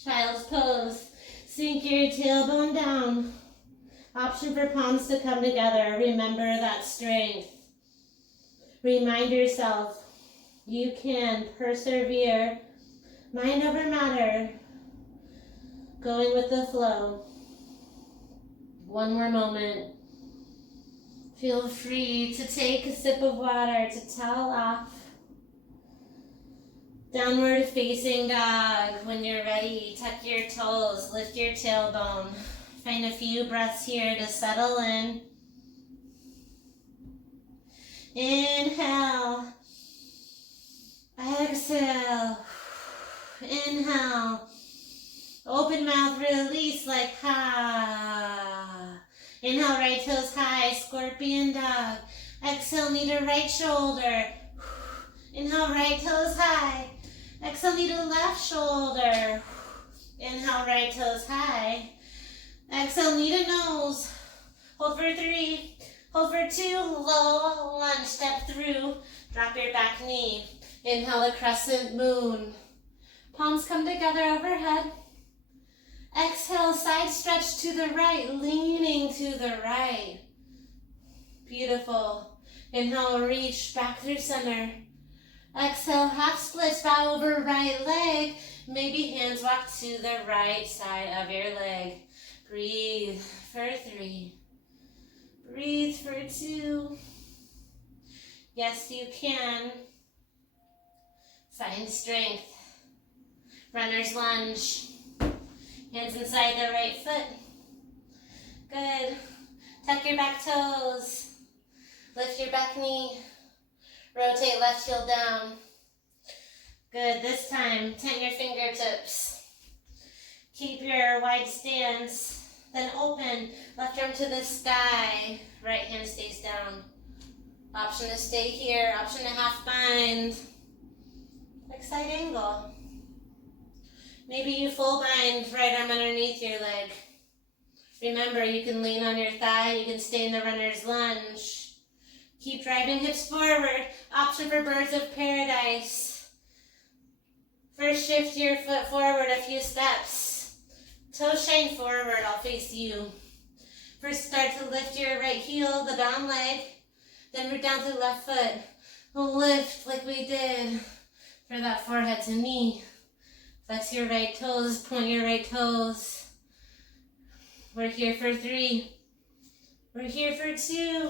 Child's pose. Sink your tailbone down. Option for palms to come together. Remember that strength. Remind yourself, you can persevere. Mind over matter. Going with the flow. 1 more moment. Feel free to take a sip of water to towel off. Downward facing dog. When you're ready, tuck your toes, lift your tailbone. Find a few breaths here to settle in. Inhale. Exhale. Inhale. Open mouth, release like ha. Inhale, right toes high, scorpion dog. Exhale, knee to right shoulder. Inhale, right toes high. Exhale, knee to left shoulder. Inhale, right toes high. Exhale, knee to nose. Hold for 3. Hold for 2. Low lunge, step through. Drop your back knee. Inhale, a crescent moon. Palms come together overhead. Exhale, side stretch to the right, leaning to the right. Beautiful. Inhale, reach back through center. Exhale, half split, bow over right leg. Maybe hands walk to the right side of your leg. Breathe for 3. Breathe for 2. Yes, you can. Find strength. Runner's lunge. Hands inside the right foot. Good. Tuck your back toes. Lift your back knee. Rotate left heel down. Good. This time, tent your fingertips. Keep your wide stance. Then open. Left arm to the sky. Right hand stays down. Option to stay here. Option to half bind. Like side angle. Maybe you full bind, right arm underneath your leg. Remember, you can lean on your thigh. You can stay in the runner's lunge. Keep driving hips forward. Option for birds of paradise. First, shift your foot forward a few steps. Toes shine forward. I'll face you. First, start to lift your right heel, the down leg. Then root down to the left foot. Lift like we did for that forehead to knee. Flex your right toes, point your right toes. We're here for 3. We're here for 2.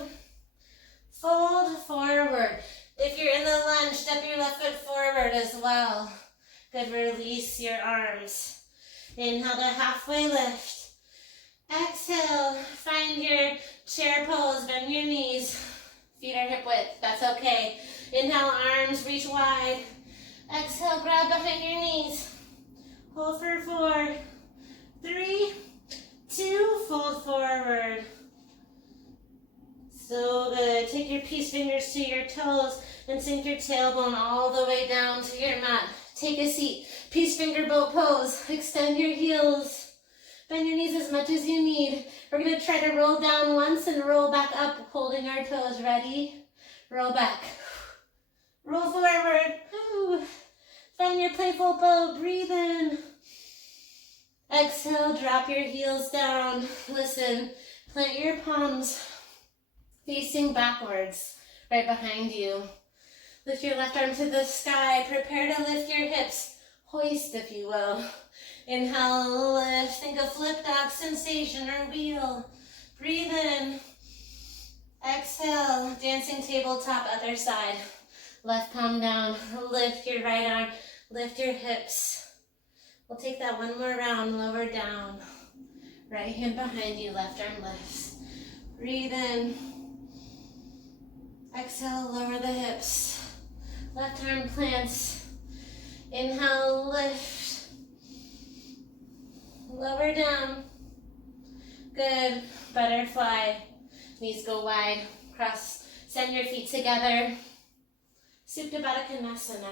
Fold forward. If you're in the lunge, step your left foot forward as well. Good, release your arms. Inhale to halfway lift. Exhale, find your chair pose, bend your knees. Feet are hip width, that's okay. Inhale, arms reach wide. Exhale, grab behind your knees. Hold for 4, 3, 2, fold forward. So good. Take your peace fingers to your toes and sink your tailbone all the way down to your mat. Take a seat. Peace finger boat pose. Extend your heels. Bend your knees as much as you need. We're going to try to roll down once and roll back up, holding our toes. Ready? Roll back. Roll forward. Ooh. Find your playful boat. Breathe in. Exhale, drop your heels down. Listen, plant your palms facing backwards, right behind you. Lift your left arm to the sky. Prepare to lift your hips. Hoist, if you will. Inhale, lift. Think of flip dog sensation or wheel. Breathe in. Exhale, dancing tabletop, other side. Left palm down. Lift your right arm. Lift your hips. We'll take that one more round, lower down. Right hand behind you, left arm lifts. Breathe in. Exhale, lower the hips. Left arm plants. Inhale, lift. Lower down. Good. Butterfly. Knees go wide. Cross. Send your feet together. Supta Baddha Konasana.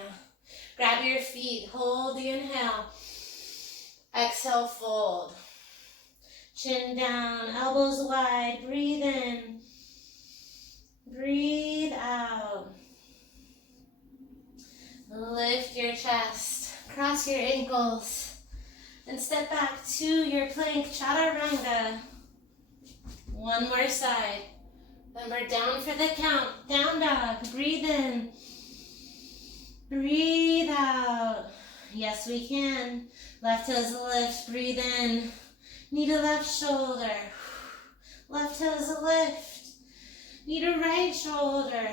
Grab your feet. Hold the inhale. Exhale, fold. Chin down, elbows wide. Breathe in. Breathe out. Lift your chest. Cross your ankles. And step back to your plank, chaturanga. One more side. Remember, down for the count. Down dog. Breathe in. Breathe out. Yes, we can. Left toes lift. Breathe in. Knee to left shoulder. Left toes lift. Knee to right shoulder.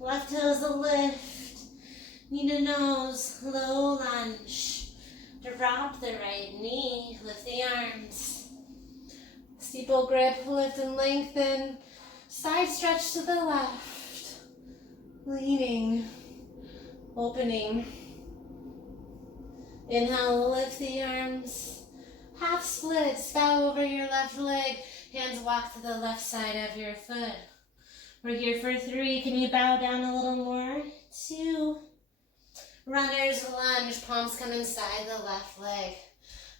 Left toes lift. Knee to nose. Low lunge. Drop the right knee. Lift the arms. Steeple grip. Lift and lengthen. Side stretch to the left. Leaning. Opening. Inhale, lift the arms. Half splits, bow over your left leg. Hands walk to the left side of your foot. We're here for 3. Can you bow down a little more? 2. Runner's lunge. Palms come inside the left leg.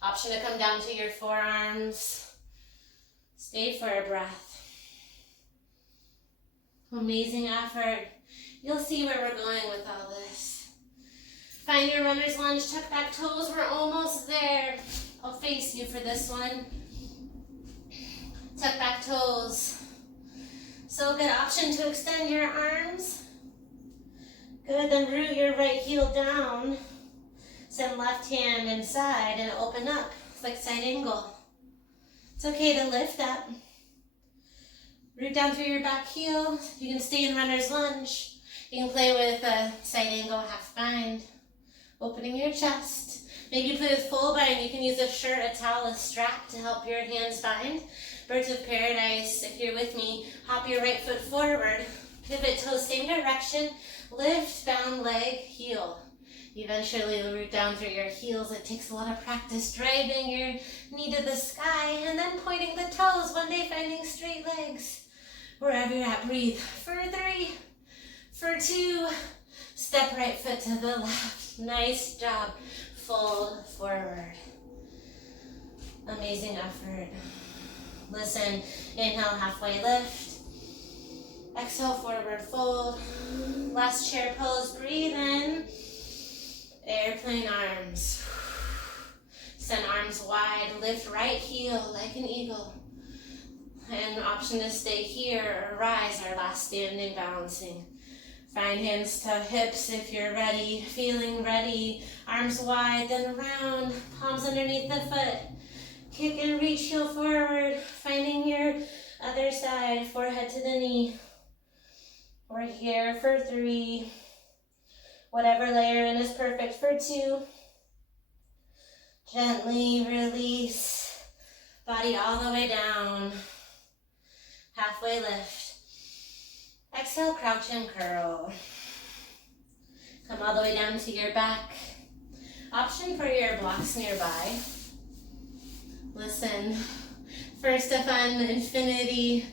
Option to come down to your forearms. Stay for a breath. Amazing effort. You'll see where we're going with all this. Find your runner's lunge, tuck back toes. We're almost there. I'll face you for this one. Tuck back toes. So good. Option to extend your arms. Good, then root your right heel down. Send left hand inside and open up. It's like side angle. It's okay to lift up. Root down through your back heel. You can stay in runner's lunge. You can play with a side angle half bind. Opening your chest. Maybe play with full bind. You can use a shirt, a towel, a strap to help your hands bind. Birds of paradise, if you're with me, hop your right foot forward. Pivot toes, same direction. Lift, bound leg, heel. Eventually you'll root down through your heels. It takes a lot of practice driving your knee to the sky and then pointing the toes. One day finding straight legs. Wherever you're at, breathe. For 3, for 2, step right foot to the left. Nice job. Fold forward. Amazing effort. Listen, inhale, halfway lift. Exhale, forward fold. Last chair pose, breathe in. Airplane arms. Send arms wide, lift right heel like an eagle. And option to stay here or rise, our last standing balancing. Find hands to hips if you're ready, feeling ready. Arms wide, then round, palms underneath the foot. Kick and reach, heel forward, finding your other side, forehead to the knee. We're here for 3. Whatever layer in is perfect for 2. Gently release, body all the way down. Halfway lift. Exhale, crouch and curl. Come all the way down to your back. Option for your blocks nearby. Listen, first a fun infinity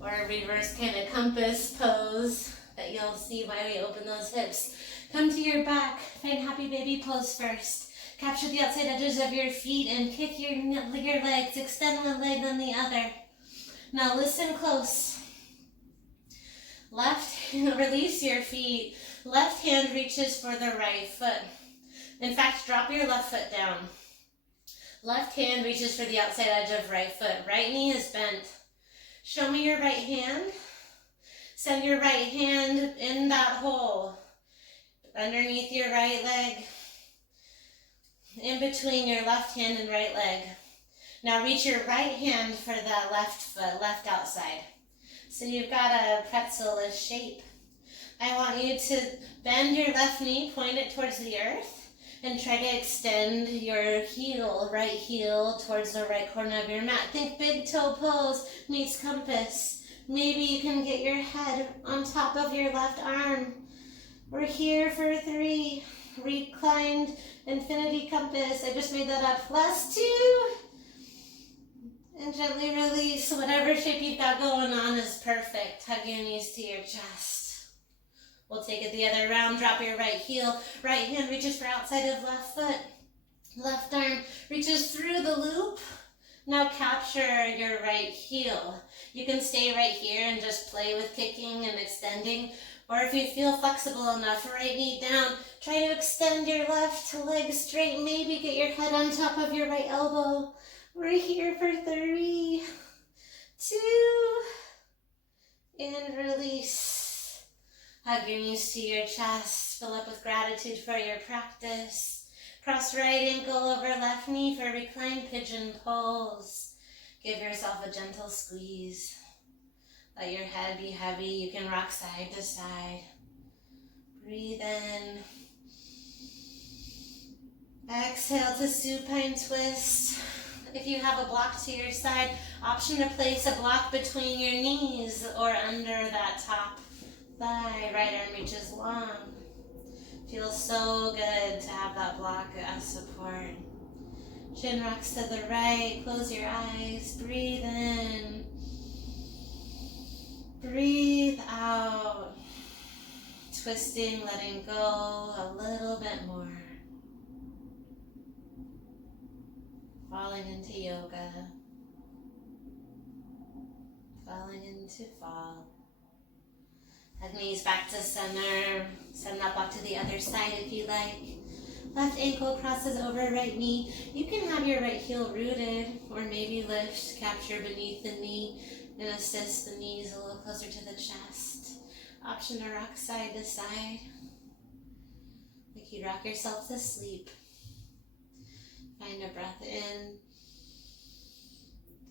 or a reverse kind of compass pose that you'll see why we open those hips. Come to your back, find happy baby pose first. Capture the outside edges of your feet and kick your legs, extend one leg then the other. Now listen close. Release your feet. Left hand reaches for the right foot. In fact, drop your left foot down. Left hand reaches for the outside edge of right foot. Right knee is bent. Show me your right hand. Send your right hand in that hole. Underneath your right leg. In between your left hand and right leg. Now reach your right hand for that left foot, left outside. So you've got a pretzel-ish shape. I want you to bend your left knee, point it towards the earth, and try to extend your heel, right heel, towards the right corner of your mat. Think big toe pose meets compass. Maybe you can get your head on top of your left arm. We're here for 3. Reclined infinity compass. I just made that up. Last 2. And gently release. Whatever shape you've got going on is perfect. Hug your knees to your chest. We'll take it the other round. Drop your right heel. Right hand reaches for outside of left foot. Left arm reaches through the loop. Now capture your right heel. You can stay right here and just play with kicking and extending. Or if you feel flexible enough, right knee down. Try to extend your left leg straight. Maybe get your head on top of your right elbow. We're here for 3, 2, and release. Hug your knees to your chest. Fill up with gratitude for your practice. Cross right ankle over left knee for reclined pigeon pose. Give yourself a gentle squeeze. Let your head be heavy. You can rock side to side. Breathe in. Exhale to supine twist. If you have a block to your side, option to place a block between your knees or under that top thigh. Right arm reaches long. Feels so good to have that block as support. Chin rocks to the right. Close your eyes. Breathe in. Breathe out. Twisting, letting go a little bit more. Falling into yoga. Falling into fall. Head knees back to center. Send that block to the other side if you like. Left ankle crosses over right knee. You can have your right heel rooted or maybe lift, capture beneath the knee and assist the knees a little closer to the chest. Option to rock side to side. Like you rock yourself to sleep. Find a breath in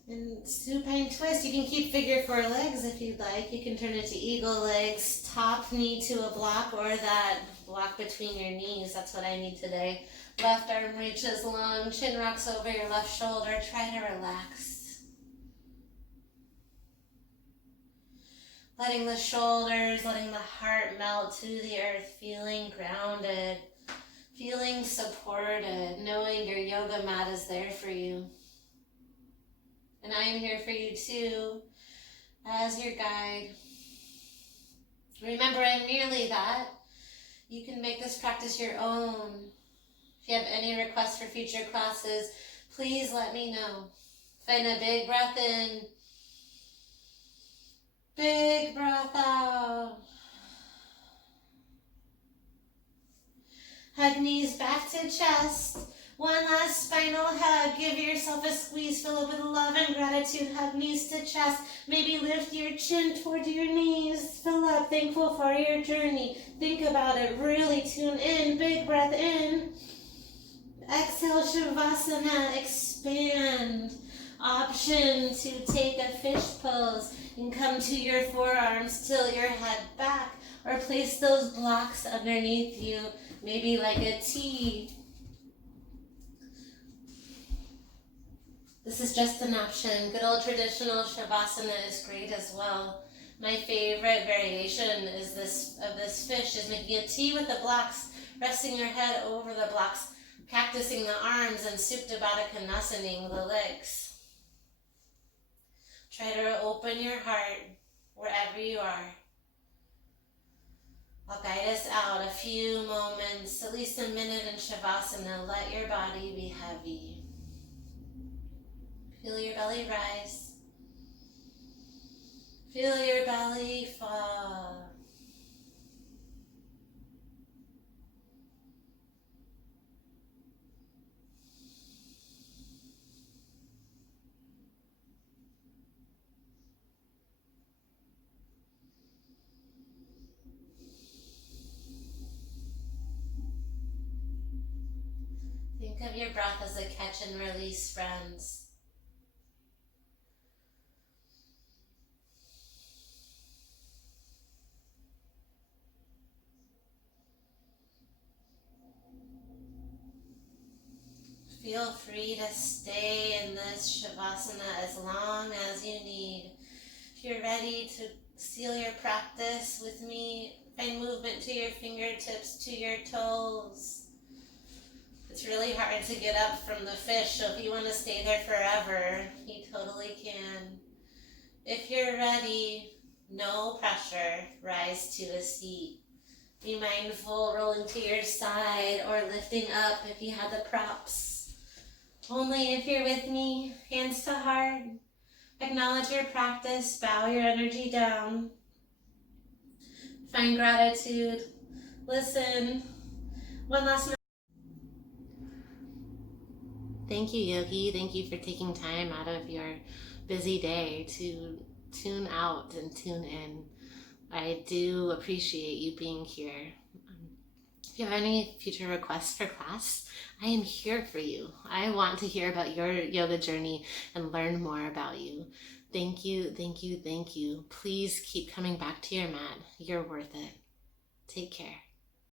And supine twist, you can keep figure four legs if you'd like. You can turn it to eagle legs, top knee to a block, or that block between your knees. That's what I need today. Left arm reaches long, chin rocks over your left shoulder. Try to relax. Letting the shoulders, letting the heart melt to the earth, feeling grounded, feeling supported, knowing your yoga mat is there for you. And I am here for you too, as your guide. Remember, I'm merely that. You can make this practice your own. If you have any requests for future classes, please let me know. Find a big breath in. Big breath out. Hug knees back to chest. One last spinal hug. Give yourself a squeeze. Fill it with love and gratitude. Hug knees to chest. Maybe lift your chin toward your knees. Fill up. Thankful for your journey. Think about it. Really tune in. Big breath in. Exhale, Shavasana. Expand. Option to take a fish pose and come to your forearms. Tilt your head back. Or place those blocks underneath you. Maybe like a T. This is just an option. Good old traditional Shavasana is great as well. My favorite variation is this fish is making a T with the blocks, resting your head over the blocks, cactusing the arms, and Supta Baddha Konasaning the legs. Try to open your heart wherever you are. I'll guide us out a few moments, at least a minute in Shavasana. Let your body be heavy. Feel your belly rise. Feel your belly fall. Think of your breath as a catch and release, friends. Feel free to stay in this Shavasana as long as you need. If you're ready to seal your practice with me, find movement to your fingertips, to your toes. It's really hard to get up from the fish, so if you want to stay there forever, you totally can. If you're ready, no pressure, rise to a seat. Be mindful rolling to your side or lifting up if you have the props. Only if you're with me, hands to heart. Acknowledge your practice, bow your energy down. Find gratitude, listen. One last. Thank you, Yogi. Thank you for taking time out of your busy day to tune out and tune in. I do appreciate you being here. If you have any future requests for class, I am here for you. I want to hear about your yoga journey and learn more about you. Thank you, thank you, thank you. Please keep coming back to your mat. You're worth it. Take care.